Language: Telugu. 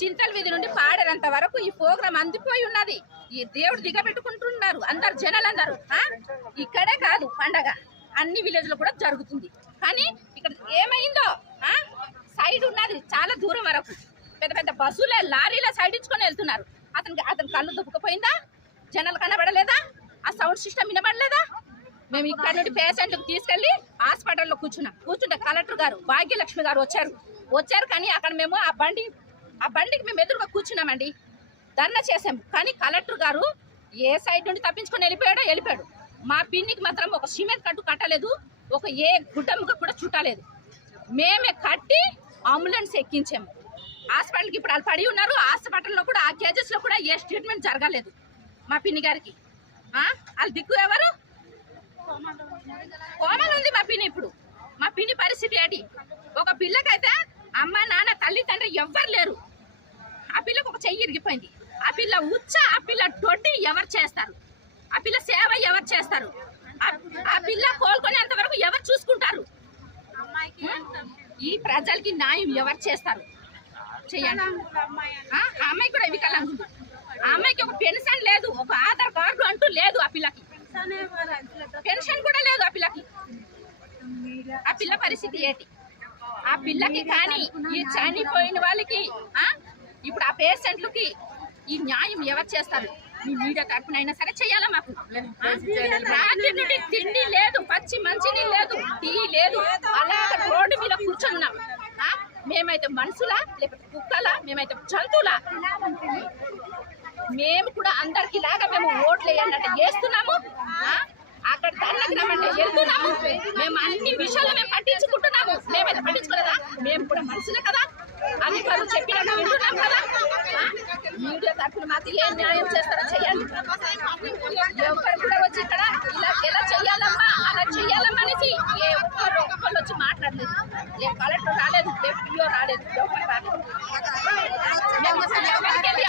చింతల వీధి నుండి పాడేంత వరకు ఈ ప్రోగ్రాం అందిపోయి ఉన్నది. ఈ దేవుడు దిగబెట్టుకుంటున్నారు అందరు జనాలందరూ. ఇక్కడే కాదు పండగ, అన్ని విలేజ్ లో కూడా జరుగుతుంది. కానీ ఇక్కడ ఏమైందో సైడ్ ఉన్నది చాలా దూరం వరకు పెద్ద పెద్ద బస్సులే లారీల సైడ్ ఇచ్చుకొని వెళ్తున్నారు. అతని కళ్ళు దుబ్బుకుపోయిందా? జనాలు కనబడలేదా? ఆ సౌండ్ సిస్టమ్ వినబడలేదా? మేము ఇక్కడ నుండి పేషెంట్కి తీసుకెళ్లి హాస్పిటల్లో కూర్చుంటే కలెక్టర్ గారు భాగ్యలక్ష్మి గారు వచ్చారు. కానీ అక్కడ మేము ఆ బండికి మేము ఎదురుగా కూర్చున్నామండి, ధర్నా చేసాము. కానీ కలెక్టర్ గారు ఏ సైడ్ నుండి తప్పించుకొని వెళ్ళిపోయాడు. మా పిన్నికి మాత్రం ఒక సిమెంట్ కట్టు కట్టలేదు, ఒక ఏ గుడ్డముగా కూడా చుట్టలేదు. మేమే కట్టి అంబులెన్స్ ఎక్కించాము హాస్పిటల్కి. ఇప్పుడు వాళ్ళు పడి ఉన్నారు హాస్పిటల్లో కూడా. ఆ కేజెస్లో కూడా ఏ ట్రీట్మెంట్ జరగలేదు మా పిన్ని గారికి. వాళ్ళ దిక్కు ఎవరు? కోమలు ఉంది మా పిన్ని. ఇప్పుడు మా పిన్ని పరిస్థితి ఏంటి? ఒక పిల్లకైతే అమ్మ నాన్న తల్లి తండ్రి ఎవ్వరు లేరు. ఆ పిల్లకు ఒక చెయ్యి ఇరిగిపోయింది. ఆ పిల్ల ఆ పిల్ల దొడ్డి ఎవరు చేస్తారు? ఆ పిల్ల సేవ ఎవరు చేస్తారు? ఆ పిల్ల కోలుకునేంత వరకు ఎవరు చూసుకుంటారు? ఈ ప్రజలకి న్యాయం ఎవరు చేస్తారు? చెయ్యండి. ఆ అమ్మాయి కూడా వికలాంగుంది. ఆ అమ్మాయికి ఒక పెన్షన్ లేదు, ఒక ఆధార్ కార్డు అంటూ లేదు. ఆ పిల్లకి పెన్షన్ కూడా లేదు. ఆ పిల్లకి ఆ పిల్ల పరిస్థితి ఏంటి? ఆ పిల్లకి కానీ ఈ చనిపోయిన వాళ్ళకి ఇప్పుడు ఆ పేషెంట్లకి ఈ న్యాయం ఎవరు చేస్తారు? మీ మీడియా తరఫున అయినా సరే చెయ్యాలా? మాకు రాత్రి నుండి తిండి లేదు, పచ్చి మంచినీళ్ళు లేదు, టీ లేదు. అలాగే రోడ్డు మీద కూర్చున్నాం. మేమైతే మనుషులా లేకపోతే కుక్కలా? మేమైతే జంతువులా? మేము కూడా అందరికి లాగా మేము ఓట్లు వేయాలంటే వేస్తున్నాము. అక్కడ ధర్నాకి రమ్మంటే వెళ్తున్నాము. మేము అన్ని విషయాలు మేము పట్టించుకుంటున్నాము. మేమైతే పట్టించుకోలేదా? మేము కూడా మనుషులే కదా, అధికారులు చెప్పినట్టు వింటున్నాం కదా. మీడియా తరఫున మాకు ఏం న్యాయం చేస్తారో చేయండి.